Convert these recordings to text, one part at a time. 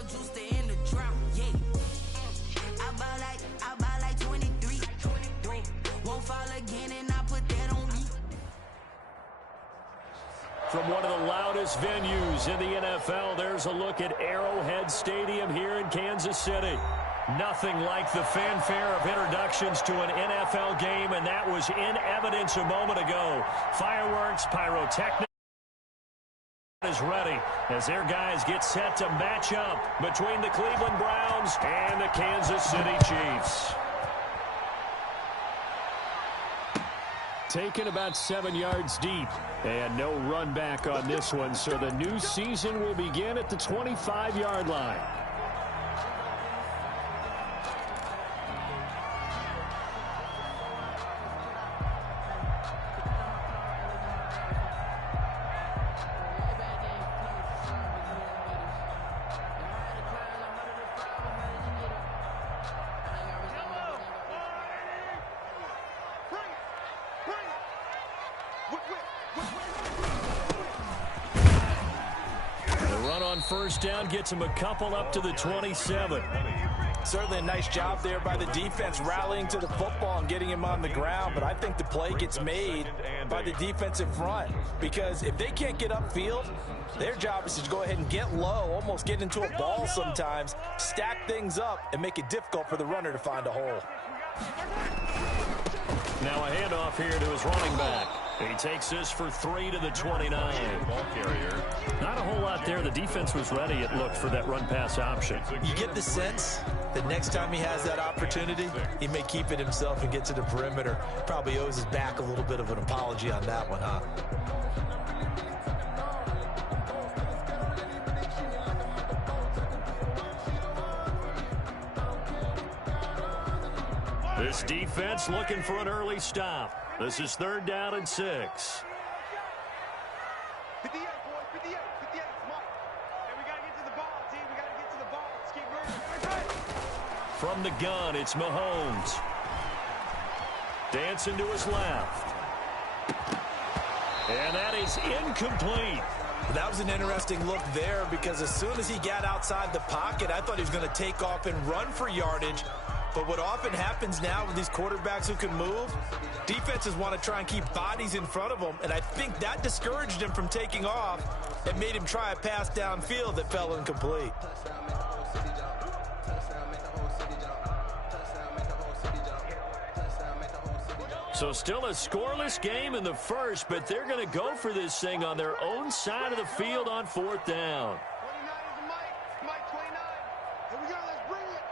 up juice to end the drought. Yeah. I buy like 23. Won't fall again and I put that on me. From one of the loudest venues in the NFL, there's a look at Arrowhead Stadium here in Kansas City. Nothing like the fanfare of introductions to an NFL game, and that was in evidence a moment ago. Fireworks, pyrotechnics is ready as their guys get set to match up between the Cleveland Browns and the Kansas City Chiefs. Taken about 7 yards deep, and no run back on this one, so the new season will begin at the 25-yard line. First down gets him a couple up to the 27. Certainly a nice job there by the defense rallying to the football and getting him on the ground, but I think the play gets made by the defensive front because if they can't get upfield, their job is to go ahead and get low, almost get into a ball sometimes, stack things up, and make it difficult for the runner to find a hole. Now a handoff here to his running back. He takes this for 3 to the 29. Ball carrier. Not a whole lot there. The defense was ready, it looked, for that run-pass option. You get the sense that next time he has that opportunity, he may keep it himself and get to the perimeter. Probably owes his back a little bit of an apology on that one, huh? This defense looking for an early stop. This is 3rd down and 6. 58, boys, 58, 58. Come on. Hey, we got to get to the ball, team. We got to get to the ball. Let's keep moving. From the gun, it's Mahomes. Dancing to his left. And that is incomplete. That was an interesting look there because as soon as he got outside the pocket, I thought he was going to take off and run for yardage. But what often happens now with these quarterbacks who can move, defenses want to try and keep bodies in front of them, and I think that discouraged him from taking off and made him try a pass downfield that fell incomplete. So still a scoreless game in the first, but they're going to go for this thing on their own side of the field on 4th down. 29 is the Mike. Mike 29. Here we go. Let's bring it.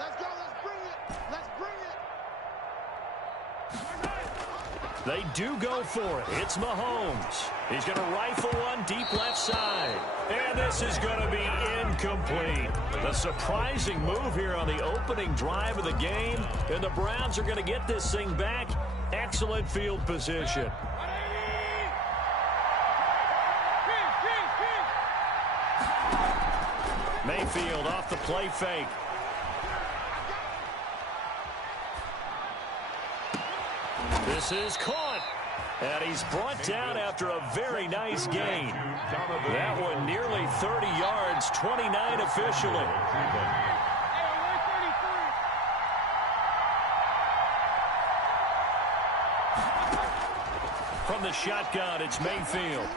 Let's go. Let's bring it. Let's bring it. They do go for it. It's Mahomes. He's going to rifle one deep left side. And this is going to be incomplete. A surprising move here on the opening drive of the game. And the Browns are going to get this thing back. Excellent field position. Mayfield off the play fake. This is caught. And he's brought down after a very nice gain. That one nearly 30 yards, 29 officially. From the shotgun, it's Mayfield.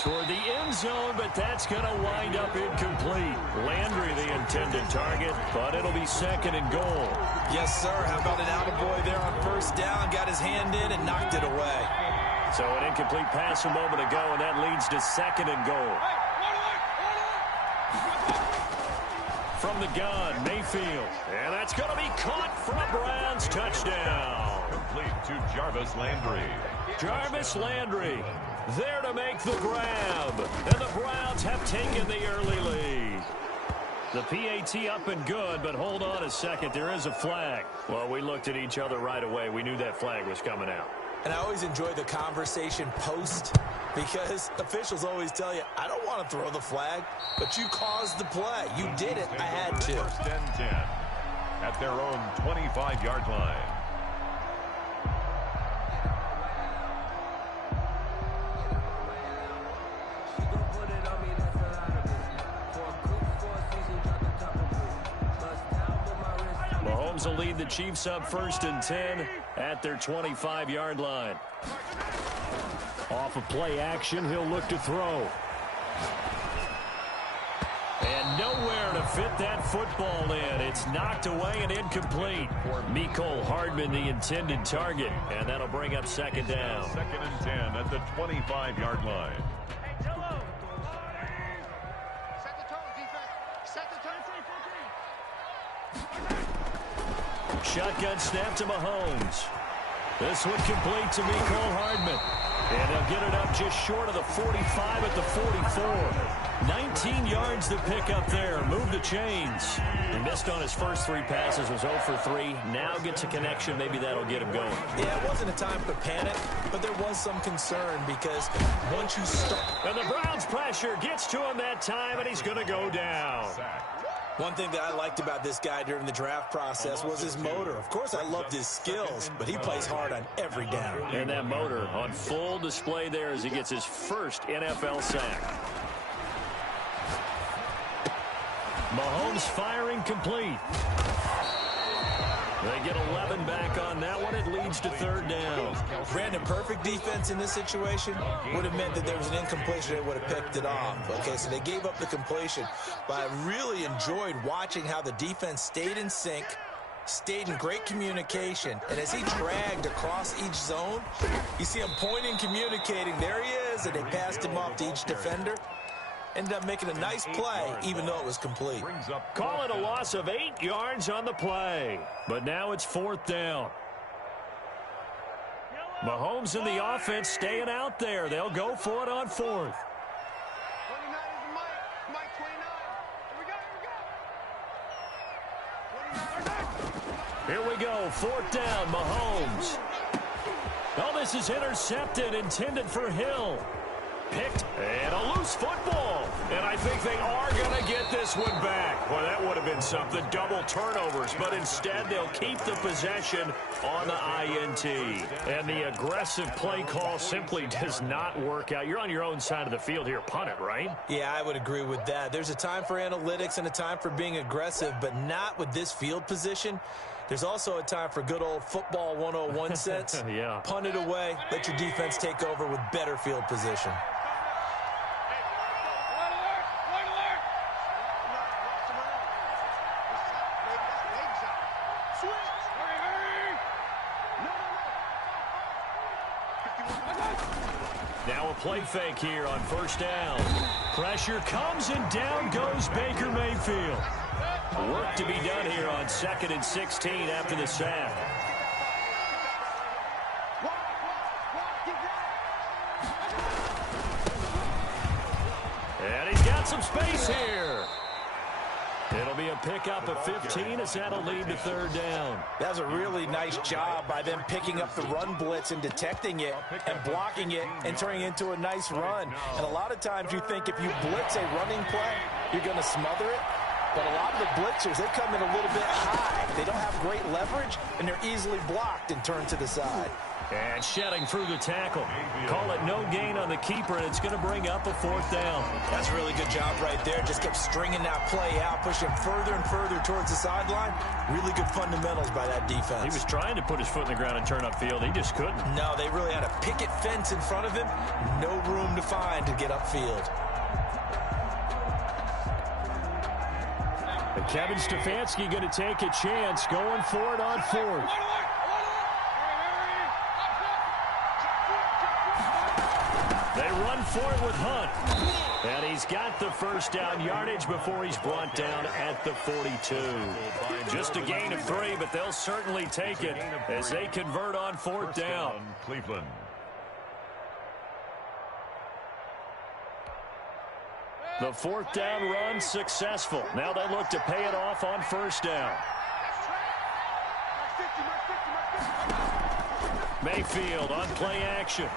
Toward the end zone, but that's going to wind up incomplete. Landry the intended target, but it'll be 2nd and goal. Yes, sir. How about an attaboy there on 1st down? Got his hand in and knocked it away. So an incomplete pass a moment ago, and that leads to 2nd and goal. From the gun, Mayfield. And that's going to be caught for a Browns touchdown. Complete to Jarvis Landry. Jarvis Landry there to make the grab. And the Browns have taken the early lead. The PAT up and good, but hold on a second. There is a flag. Well, we looked at each other right away. We knew that flag was coming out. And I always enjoy the conversation post because officials always tell you, I don't want to throw the flag, but you caused the play. You did it. I had to. 1st and 10 at their own 25-yard line. Rams will lead the Chiefs up 1st and 10 at their 25-yard line. Off of play action, he'll look to throw. And nowhere to fit that football in. It's knocked away and incomplete. Mecole Hardman, the intended target. And that'll bring up 2nd down. 2nd and 10 at the 25-yard line. Set the tone, defense. Set the tone. Shotgun snap to Mahomes. This one complete to Mecole Hardman. And they'll get it up just short of the 45 at the 44. 19 yards to pick up there. Move the chains. He missed on his first 3 passes, was 0 for 3. Now gets a connection. Maybe that'll get him going. Yeah, it wasn't a time for panic, but there was some concern because once you start... And the Browns pressure gets to him that time, and he's going to go down. One thing that I liked about this guy during the draft process was his motor. Of course, I loved his skills, but he plays hard on every down. And that motor on full display there as he gets his first NFL sack. Mahomes firing complete. They get 11 back on that one. It leads to 3rd down. Brandon, perfect defense in this situation would have meant that there was an incompletion. They would have picked it off. Okay, so they gave up the completion. But I really enjoyed watching how the defense stayed in sync, stayed in great communication. And as he dragged across each zone, you see him pointing, communicating. There he is, and they passed him off to each defender. Ended up making a nice play, even though it was complete. Call it a loss of 8 yards on the play. But now it's 4th down. Mahomes and the offense staying out there. They'll go for it on 4th. 29 is the Mike. Mike 29. Here we go. Here we go. 4th down, Mahomes. Oh, this is intercepted, intended for Hill. Picked, and a loose football. And I think they are going to get this one back. Well, that would have been something, double turnovers. But instead, they'll keep the possession on the INT. And the aggressive play call simply does not work out. You're on your own side of the field here. Punt it, right? Yeah, I would agree with that. There's a time for analytics and a time for being aggressive, but not with this field position. There's also a time for good old football 101 sense. Yeah. Punt it away. Let your defense take over with better field position. Now a play fake here on 1st down. Pressure comes and down goes Baker Mayfield. Work to be done here on 2nd and 16 after the sack. And he's got some space here. It'll be a pickup of 15 as that'll lead to 3rd down. That was a really nice job by them picking up the run blitz and detecting it and blocking it and turning it into a nice run. And a lot of times you think if you blitz a running play, you're going to smother it. But a lot of the blitzers, they come in a little bit high. They don't have great leverage, and they're easily blocked and turned to the side. And shedding through the tackle. Call it no gain on the keeper, and it's going to bring up a 4th down. That's a really good job right there. Just kept stringing that play out, pushing further and further towards the sideline. Really good fundamentals by that defense. He was trying to put his foot in the ground and turn upfield. He just couldn't. No, they really had a picket fence in front of him. No room to find to get upfield. And Kevin Stefanski going to take a chance, going for it on 4th. They run for it with Hunt. And he's got the 1st down yardage before he's brought down at the 42. Just a gain of 3, but they'll certainly take it as they convert on 4th down. Cleveland. The 4th down run successful. Now they look to pay it off on 1st down. Mayfield on play action.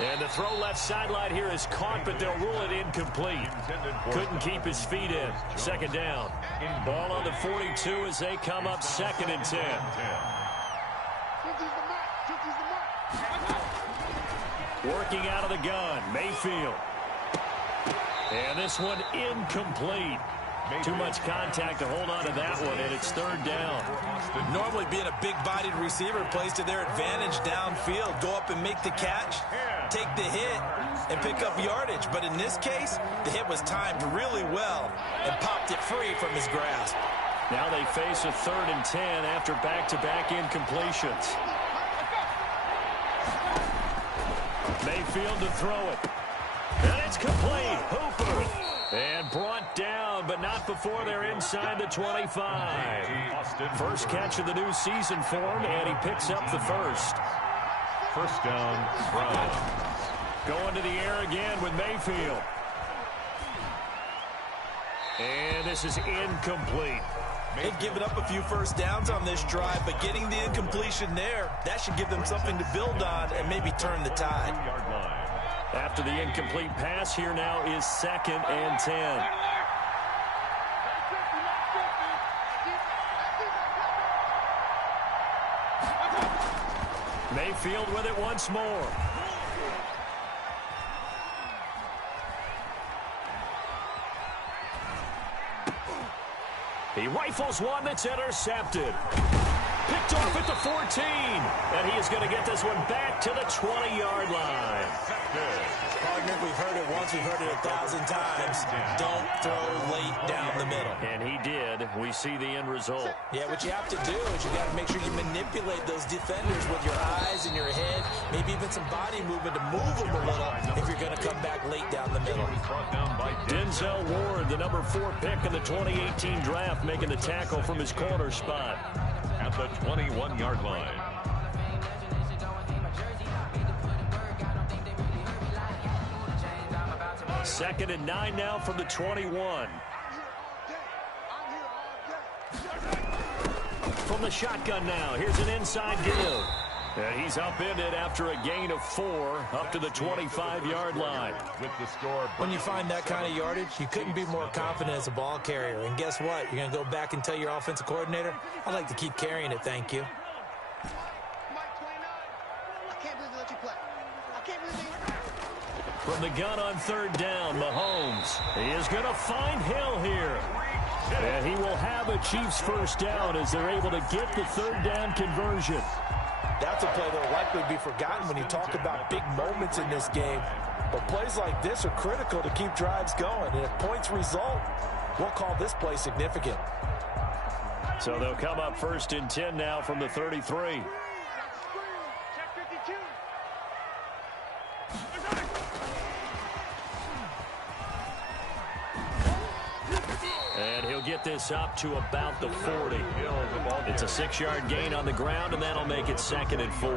And the throw left sideline here is caught, but they'll rule it incomplete. Couldn't keep his feet in. 2nd down. Ball on the 42 as they come up 2nd and 10. Working out of the gun, Mayfield. And this one incomplete. Too much contact to hold on to that one, and it's third down. Normally being a big-bodied receiver plays to their advantage downfield. Go up and make the catch, take the hit, and pick up yardage. But in this case, the hit was timed really well and popped it free from his grasp. Now they face a 3rd and 10 after back-to-back incompletions. Mayfield to throw it. And it's complete. Hooper. And brought down, but not before they're inside the 25. First catch of the new season for him, and he picks up the first. First down, Browns. Going to the air again with Mayfield. And this is incomplete. They've given up a few first downs on this drive, but getting the incompletion there, that should give them something to build on and maybe turn the tide. After the incomplete pass, here now is 2nd and 10. Mayfield with it once more. He rifles one that's intercepted. Picked off at the 14. And he is going to get this one back to the 20-yard line. Partner, we've heard it once, we've heard it 1,000 times. Don't throw late down the middle. And he did. We see the end result. Yeah, what you have to do is you got to make sure you manipulate those defenders with your eyes and your head, maybe even some body movement to move them a little if you're going to come back late down the middle. Denzel Ward, the number 4 pick in the 2018 draft, making the tackle from his corner spot. At the 21-yard line. Second and 9 now from the 21. From the shotgun now, here's an inside give. And he's upended after a gain of 4 up to the 25-yard line. With the score. When you find that kind of yardage, you couldn't be more confident as a ball carrier. And guess what? You're going to go back and tell your offensive coordinator, I'd like to keep carrying it, thank you. Mike 29. I can't believe they let you play. I can't believe they... From the gun on 3rd down, Mahomes. He is going to find Hill here. And he will have a Chiefs first down as they're able to get the 3rd down conversion. That's a play that will likely be forgotten when you talk about big moments in this game. But plays like this are critical to keep drives going. And if points result, we'll call this play significant. So they'll come up 1st and 10 now from the 33. Check 52. And he'll get this up to about the 40. It's a 6-yard gain on the ground, and that'll make it 2nd and 4.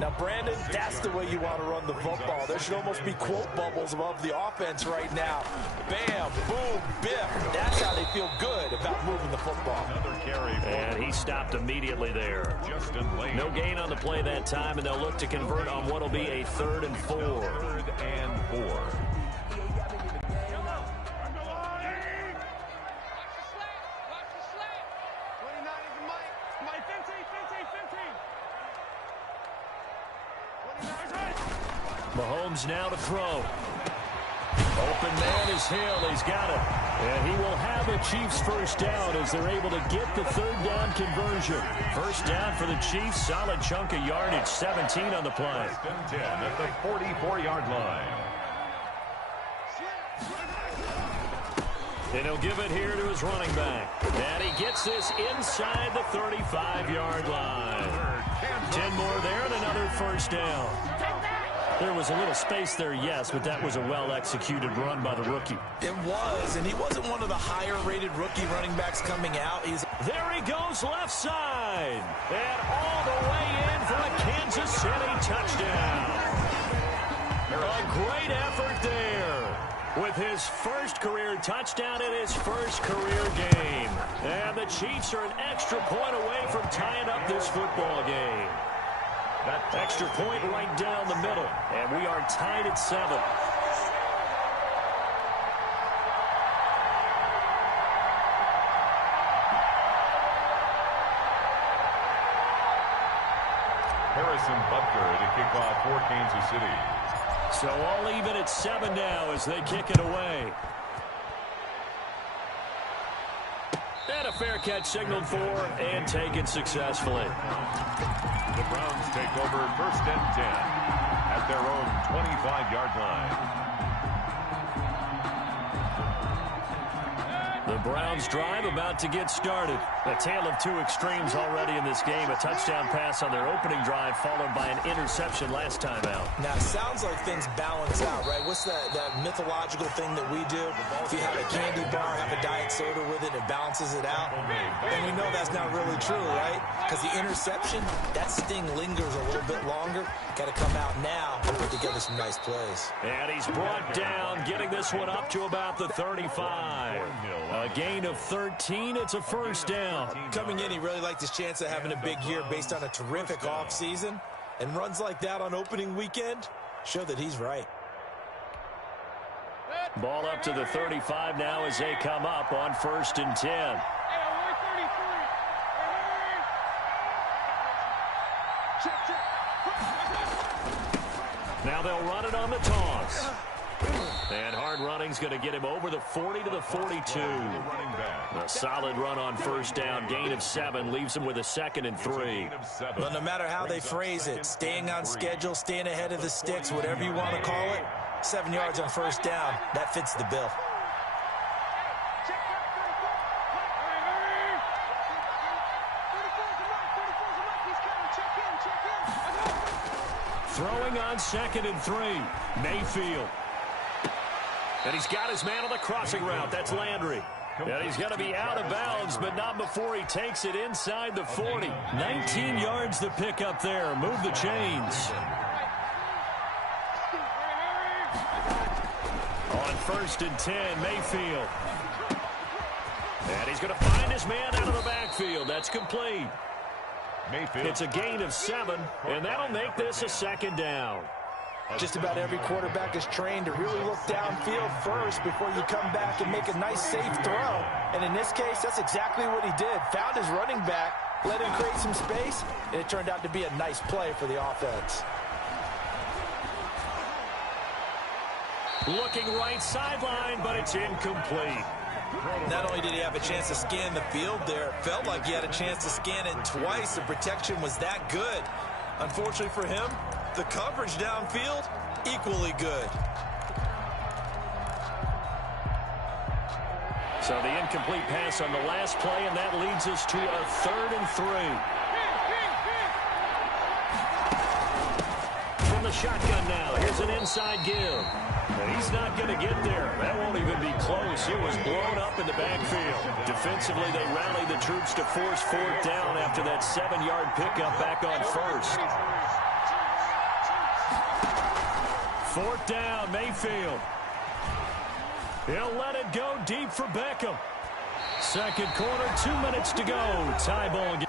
Now, Brandon, that's the way you want to run the football. There should almost be quote bubbles above the offense right now. Bam, boom, biff. That's how they feel good about moving the football. And he stopped immediately there. No gain on the play that time, and they'll look to convert on what will be a 3rd and 4. 3rd and 4. Mahomes now to throw. Open man is Hill. He's got it. And he will have a Chiefs first down as they're able to get the 3rd down conversion. First down for the Chiefs. Solid chunk of yardage. 17 on the play. 10 at the 44-yard line. And he'll give it here to his running back. And he gets this inside the 35-yard line. 10 more there and another first down. There was a little space there, yes, but that was a well-executed run by the rookie. It was, and he wasn't one of the higher-rated rookie running backs coming out. There he goes left side. And all the way in for a Kansas City touchdown. A great effort there. With his first career touchdown in his first career game. And the Chiefs are an extra point away from tying up this football game. That extra point right down the middle. And we are tied at 7. Harrison Butker to kick off for Kansas City. So all even at 7 now as they kick it away. And a fair catch signaled for and taken successfully. The Browns take over 1st and 10 at their own 25-yard line. The Browns drive about to get started. A tale of two extremes already in this game. A touchdown pass on their opening drive followed by an interception last time out. Now, it sounds like things balance out, right? What's that mythological thing that we do? If you have a candy bar, have a diet soda with it, it balances it out. And we know that's not really true, right? Because the interception, that sting lingers a little bit longer. Got to come out now and put together some nice plays. And he's brought down, getting this one up to about the 35. A gain of 13. It's a first down. Coming in, he really liked his chance of having a big year based on a terrific offseason. And runs like that on opening weekend show that he's right. Ball up to the 35 now as they come up on 1st and 10. Now they'll run it on the toss. And hard running's going to get him over the 40 to the 42. A solid run on first down. Gain of 7 leaves him with a 2nd and 3. But no matter how they phrase it, staying on schedule, staying ahead of the sticks, whatever you want to call it, 7 yards on first down, that fits the bill. Throwing on 2nd and 3. Mayfield. And he's got his man on the crossing route. That's Landry. And he's going to be out of bounds, but not before he takes it inside the 40. 19 yards to pick up there. Move the chains. On 1st and 10, Mayfield. And he's going to find his man out of the backfield. That's complete. Mayfield. It's a gain of 7, and that'll make this a 2nd down. Just about every quarterback is trained to really look downfield first before you come back and make a nice, safe throw. And in this case, that's exactly what he did. Found his running back, let him create some space, and it turned out to be a nice play for the offense. Looking right sideline, but it's incomplete. Not only did he have a chance to scan the field there, it felt like he had a chance to scan it twice. The protection was that good. Unfortunately for him, the coverage downfield, equally good. So the incomplete pass on the last play, and that leads us to a 3rd and 3. From the shotgun now, here's an inside give. And he's not going to get there. That won't even be close. It was blown up in the backfield. Defensively, they rallied the troops to force 4th down after that 7-yard pickup back on 1st. 4th down, Mayfield. He'll let it go deep for Beckham. 2nd quarter, 2 minutes to go. Tie ball game.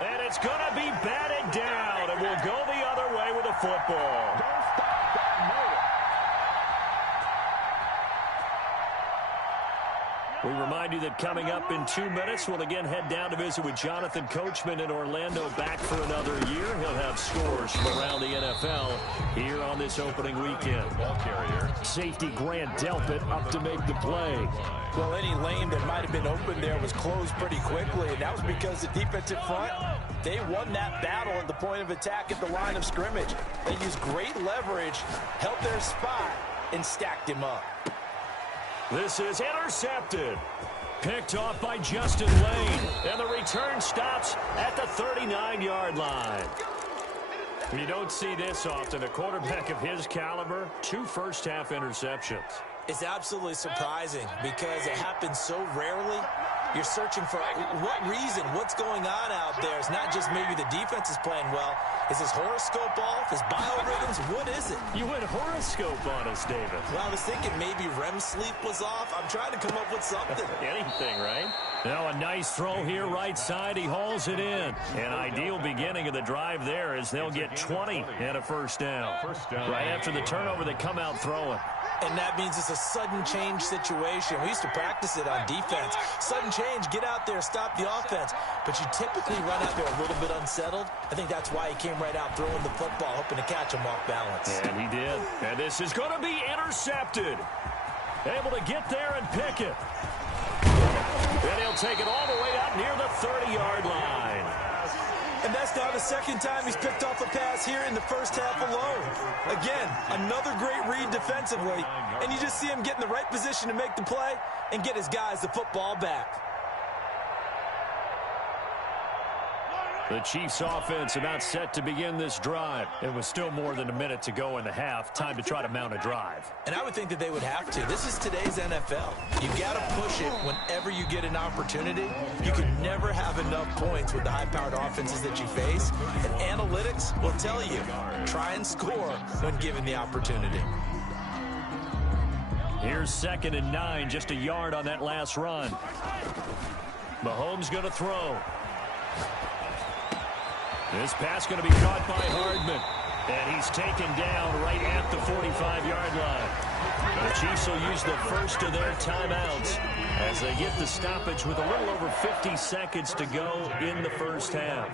And it's going to be batted down, and we'll go the other way with a football. Don't stop that motor. We remind you that coming up in 2 minutes, we'll again head down to visit with Jonathan Coachman in Orlando, back for another year. He'll have scores from around the NFL here on this opening weekend. Ball carrier. Safety Grant Delpit up to make the play. Well, any lane that might have been open there was closed pretty quickly, and that was because the defensive front, they won that battle at the point of attack at the line of scrimmage. They used great leverage, held their spot, and stacked him up. This is intercepted. Picked off by Justin Lane. And the return stops at the 39-yard line. You don't see this often. A quarterback of his caliber, 2 first-half interceptions. It's absolutely surprising because it happens so rarely. You're searching for what reason, what's going on out there. It's not just maybe the defense is playing well. Is his horoscope off? His biorhythms? What is it? You went horoscope on us, David. Well, I was thinking maybe REM sleep was off. I'm trying to come up with something. Anything, right? Now a nice throw here right side. He hauls it in. An ideal beginning of the drive there as they'll get 20 and a first down. Right after the turnover, they come out throwing. And that means it's a sudden change situation. We used to practice it on defense. Sudden change, get out there, stop the offense. But you typically run out there a little bit unsettled. I think that's why he came right out throwing the football, hoping to catch him off balance. And he did. And this is going to be intercepted. Able to get there and pick it. Then he'll take it all the way up near the 30-yard line. And that's now the second time he's picked off a pass here in the first half alone. Again, another great read defensively. And you just see him get in the right position to make the play and get his guys the football back. The Chiefs offense about set to begin this drive. It was still more than a minute to go in the half. Time to try to mount a drive. And I would think that they would have to. This is today's NFL. You got to push it whenever you get an opportunity. You can never have enough points with the high-powered offenses that you face. And analytics will tell you, try and score when given the opportunity. Here's 2nd and 9, just a yard on that last run. Mahomes going to throw. This pass going to be caught by Hardman. And he's taken down right at the 45-yard line. The Chiefs will use the first of their timeouts as they get the stoppage with a little over 50 seconds to go in the first half.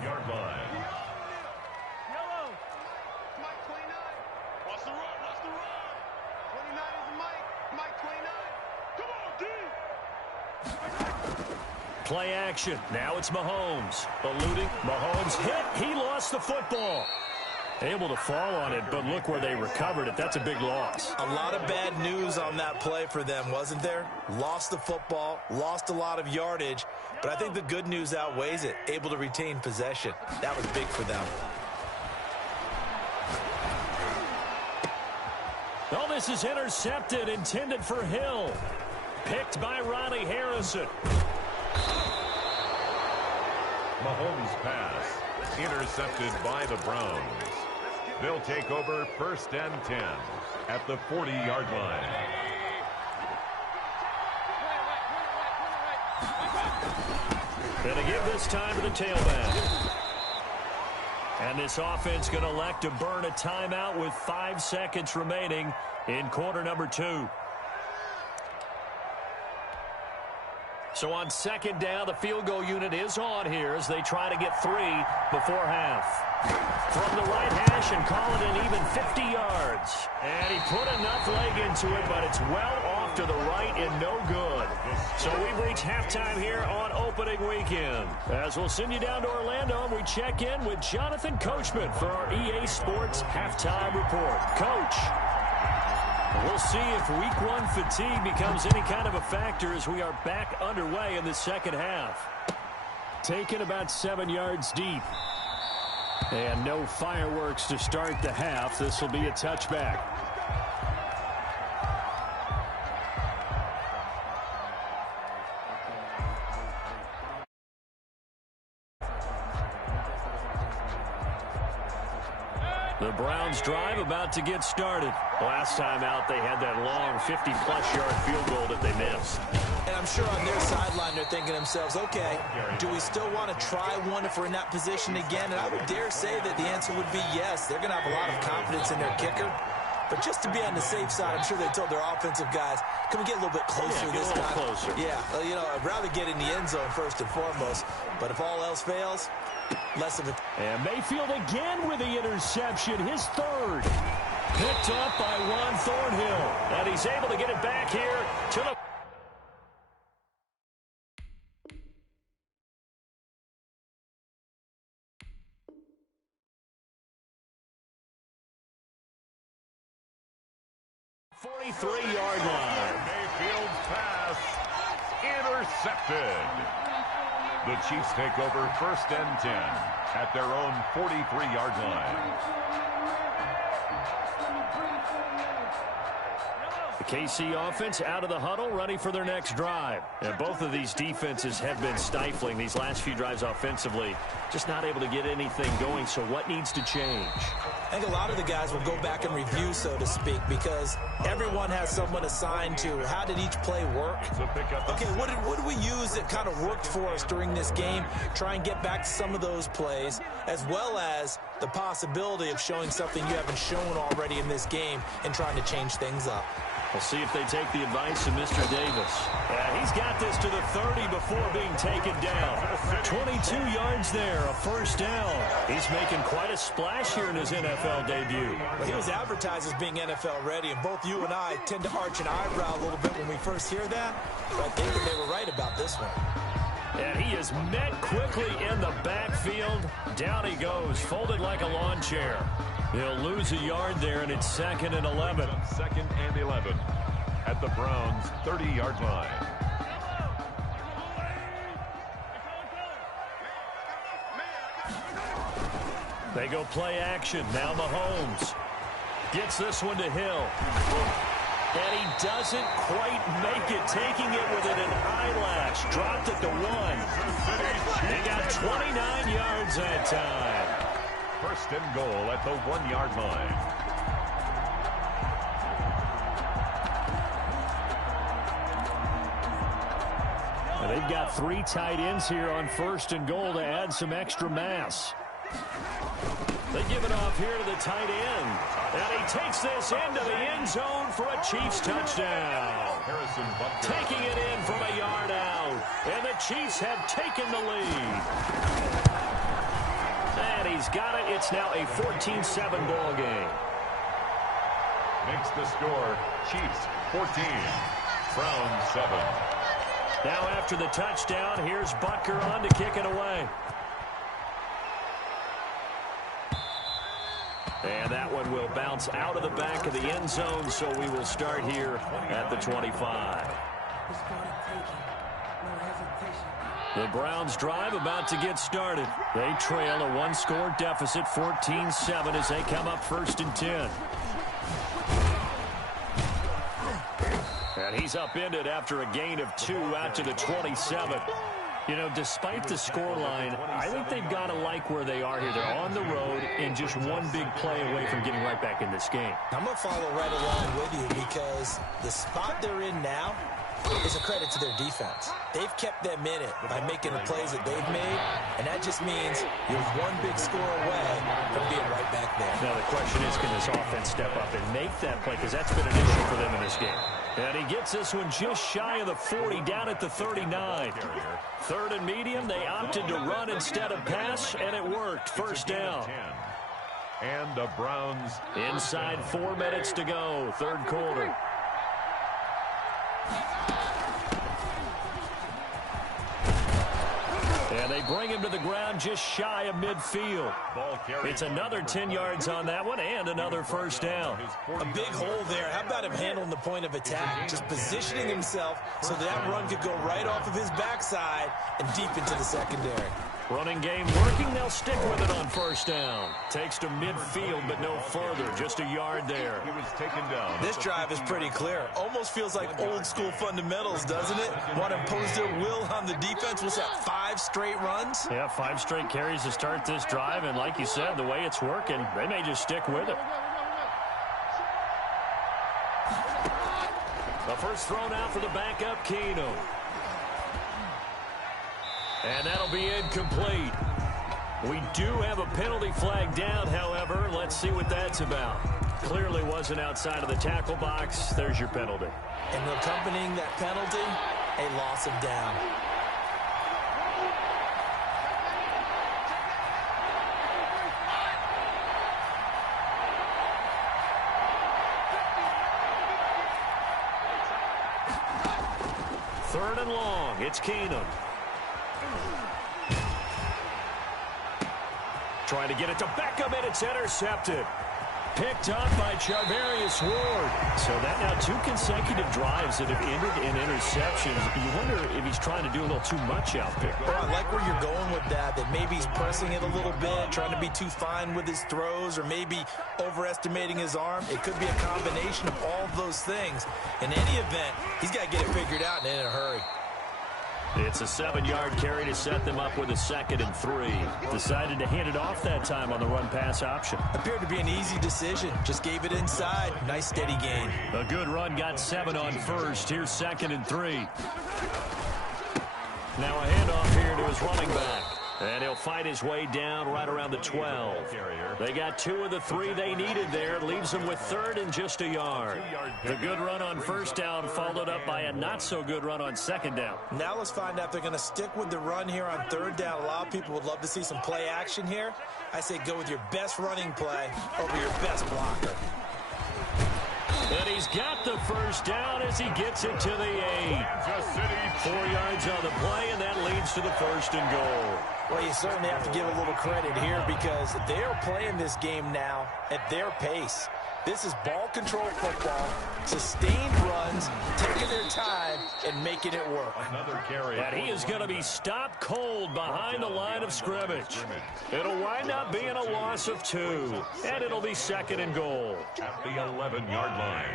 Play action. Now it's Mahomes. Eluding. Mahomes hit. He lost the football. Able to fall on it, but look where they recovered it. That's a big loss. A lot of bad news on that play for them, wasn't there? Lost the football, lost a lot of yardage, but I think the good news outweighs it. Able to retain possession. That was big for them. Oh, this is intercepted, intended for Hill. Picked by Ronnie Harrison. Mahomes' pass intercepted by the Browns. They'll take over 1st and 10 at the 40-yard line. Going to give this time to the tailback. And this offense going to elect to burn a timeout with 5 seconds remaining in quarter number 2. So on 2nd down, the field goal unit is on here as they try to get 3 before half. From the right hash and call it an even 50 yards. And he put enough leg into it, but it's well off to the right and no good. So we've reached halftime here on opening weekend. As we'll send you down to Orlando, we check in with Jonathan Coachman for our EA Sports Halftime Report. Coach. We'll see if week 1 fatigue becomes any kind of a factor as we are back underway in the second half. Taken about 7 yards deep. And no fireworks to start the half. This will be a touchback. The Browns drive about to get started. Last time out, they had that long 50-plus yard field goal that they missed. And I'm sure on their sideline, they're thinking to themselves, okay, do we still want to try one if we're in that position again? And I would dare say that the answer would be yes. They're going to have a lot of confidence in their kicker. But just to be on the safe side, I'm sure they told their offensive guys, can we get a little bit closer this time? Closer. Yeah, you know, I'd rather get in the end zone first and foremost. But if all else fails, less of it. And Mayfield again with the interception, his 3rd. Picked up by Juan Thornhill. And he's able to get it back here to the... .43-yard line. Mayfield's pass intercepted. The Chiefs take over 1st and 10 at their own 43-yard line. The KC offense out of the huddle, ready for their next drive. And both of these defenses have been stifling these last few drives offensively. Just not able to get anything going, so what needs to change? I think a lot of the guys will go back and review, so to speak, because everyone has someone assigned to how did each play work. Okay, what did we use that kind of worked for us during this game? Try and get back to some of those plays, as well as the possibility of showing something you haven't shown already in this game and trying to change things up. We'll see if they take the advice of Mr. Davis. Yeah, he's got this to the 30 before being taken down. 22 yards there, a first down. He's making quite a splash here in his NFL debut. Well, he was advertised as being NFL ready, and both you and I tend to arch an eyebrow a little bit when we first hear that. But I think that they were right about this one. And he is met quickly in the backfield. Down he goes, folded like a lawn chair. He'll lose a yard there, and it's 2nd and 11. 2nd and 11 at the Browns' 30-yard line. They go play action. Now Mahomes gets this one to Hill. And he doesn't quite make it, taking it within an eyelash. Dropped it to 1. He got 29 yards that time. 1st and goal at the 1-yard line. And they've got 3 tight ends here on 1st and goal to add some extra mass. They give it off here to the tight end. And he takes this into the end zone for a Chiefs touchdown. Taking it in from a yard out. And the Chiefs have taken the lead. And he's got it. It's now a 14-7 ball game. Makes the score Chiefs 14, Browns 7. Now after the touchdown, here's Butker on to kick it away. And that one will bounce out of the back of the end zone, so we will start here at the 25. The Browns drive about to get started. They trail a 1-score deficit, 14-7, as they come up 1st and 10. And he's upended after a gain of 2 out to the 27. You know, despite the scoreline, I think they've got to like where they are here. They're on the road and just one big play away from getting right back in this game. I'm going to follow right along with you because the spot they're in now is a credit to their defense. They've kept them in it by making the plays that they've made, and that just means you're one big score away from being right back there. Now the question is, can this offense step up and make that play? Because that's been an issue for them in this game. And he gets this one just shy of the 40, down at the 39. 3rd and medium, they opted to run instead of pass, and it worked. First down. And the Browns inside 4 minutes to go, 3rd quarter. And they bring him to the ground just shy of midfield. It's another 10 yards on that one and another first down. A big hole there. How about him handling the point of attack? Just positioning himself so that run could go right off of his backside and deep into the secondary. Running game working. They'll stick with it on first down. Takes to midfield, but no further. Just a yard there. He was taken down. This drive is pretty clear. Almost feels like old school fundamentals, doesn't it? Want to impose their will on the defense. What's that, 5 straight runs? Yeah, 5 straight carries to start this drive. And like you said, the way it's working, they may just stick with it. The first thrown out for the backup, Keenum. And that'll be incomplete. We do have a penalty flag down, however. Let's see what that's about. Clearly wasn't outside of the tackle box. There's your penalty. And accompanying that penalty, a loss of down. Third and long. It's Keenum. Trying to get it to Beckham, and it's intercepted. picked up by Charvarius Ward. So that now 2 consecutive drives that have ended in interceptions. You wonder if he's trying to do a little too much out there. Well, I like where you're going with that maybe he's pressing it a little bit, trying to be too fine with his throws, or maybe overestimating his arm. It could be a combination of all of those things. In any event, he's got to get it figured out and in a hurry. It's a 7-yard carry to set them up with a 2nd and 3. Decided to hand it off that time on the run-pass option. Appeared to be an easy decision. Just gave it inside. Nice steady gain. A good run, got 7 on first. Here's 2nd and 3. Now a handoff here to his running back. And he'll fight his way down right around the 12. They got 2 of the 3 they needed there. Leaves them with 3rd and just a yard. The good run on first down followed up by a not-so-good run on 2nd down. Now let's find out if they're going to stick with the run here on 3rd down. A lot of people would love to see some play action here. I say go with your best running play over your best blocker. And he's got the first down as he gets it to the 8. 4 yards on the play, and that leads to the 1st and goal. Well, you certainly have to give a little credit here because they're playing this game now at their pace. This is ball control football, sustained runs, taking their time, and making it work. Another carry. And he is going to be stopped cold behind the line of scrimmage. It'll wind up being a loss of 2, and it'll be 2nd and goal. At the 11-yard line.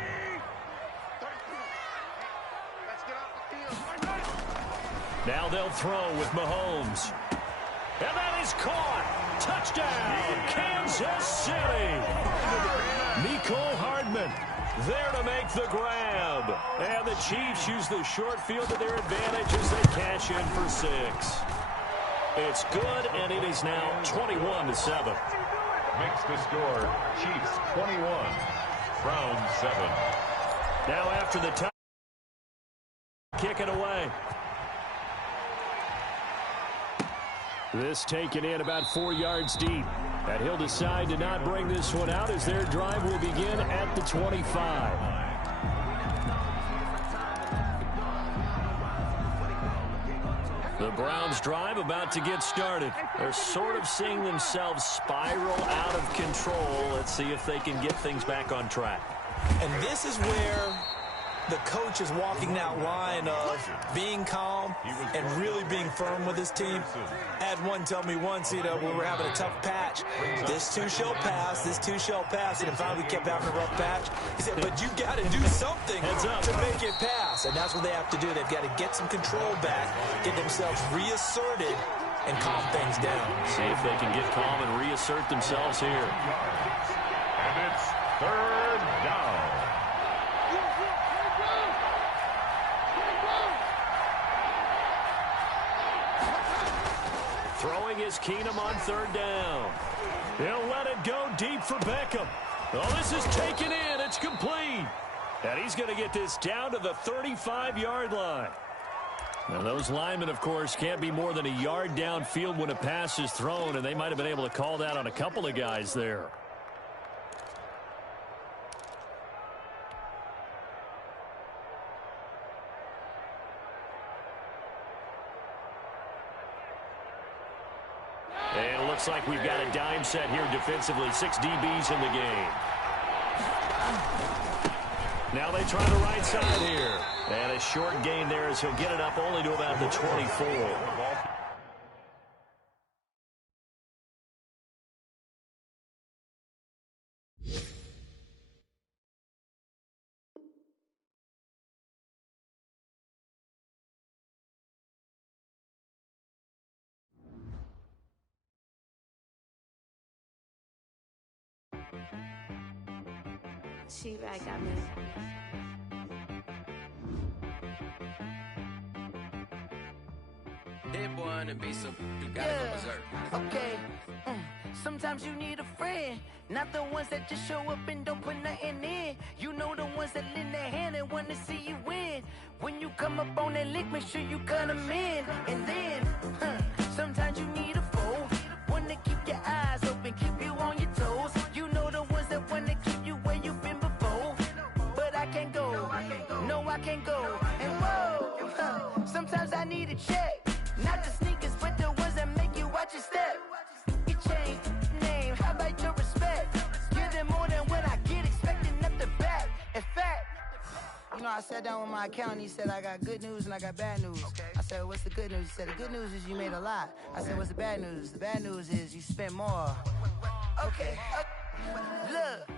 Now they'll throw with Mahomes. And that is caught. Touchdown, Kansas City. Mecole Hardman there to make the grab. And the Chiefs use the short field to their advantage as they cash in for 6. It's good, and it is now 21-7. Makes the score Chiefs 21, Browns 7. Now after the time, kick it away. This taken in about 4 yards deep. And he'll decide to not bring this one out as their drive will begin at the 25. The Browns' drive about to get started. They're sort of seeing themselves spiral out of control. Let's see if they can get things back on track. And this is where the coach is walking that line of being calm and really being firm with his team. I had one tell me once, when we were having a tough patch, this too shall pass, this too shall pass, and finally we kept having a rough patch. He said, but you got to do something to make it pass, and that's what they have to do. They've got to get some control back, get themselves reasserted, and calm things down. See if they can get calm and reassert themselves here. And it's 3rd down. Throwing is Keenum on 3rd down. He'll let it go deep for Beckham. Oh, this is taken in. It's complete. And he's going to get this down to the 35-yard line. Now, those linemen, of course, can't be more than a yard downfield when a pass is thrown, and they might have been able to call that on a couple of guys there. And it looks like we've got a dime set here defensively. 6 DBs in the game. Now they try the right side here. And a short gain there as he'll get it up only to about the 24. She right got me. That boy on the beat, so you gotta go berserk. Okay. Sometimes you need a friend, not the ones that just show up and don't put nothing in. You know the ones that lend their hand and want to see you win. When you come up on that lick, make sure you cut them in. And then, sometimes you need a foe, one to keep your eyes open, keep you on your toes. You know the ones that want to keep you where you've been before. But I can't go, no I can't go. And whoa, sometimes I need a check. Not the sneakers, but the ones that make you watch your step. You change name, how about your respect? Give them more than what I sat down with my accountant. He said, I got good news and I got bad news. Okay. I said, what's the good news? He said, the good news is you made a lot. I said, what's the bad news? The bad news is you spent more. Okay. Look.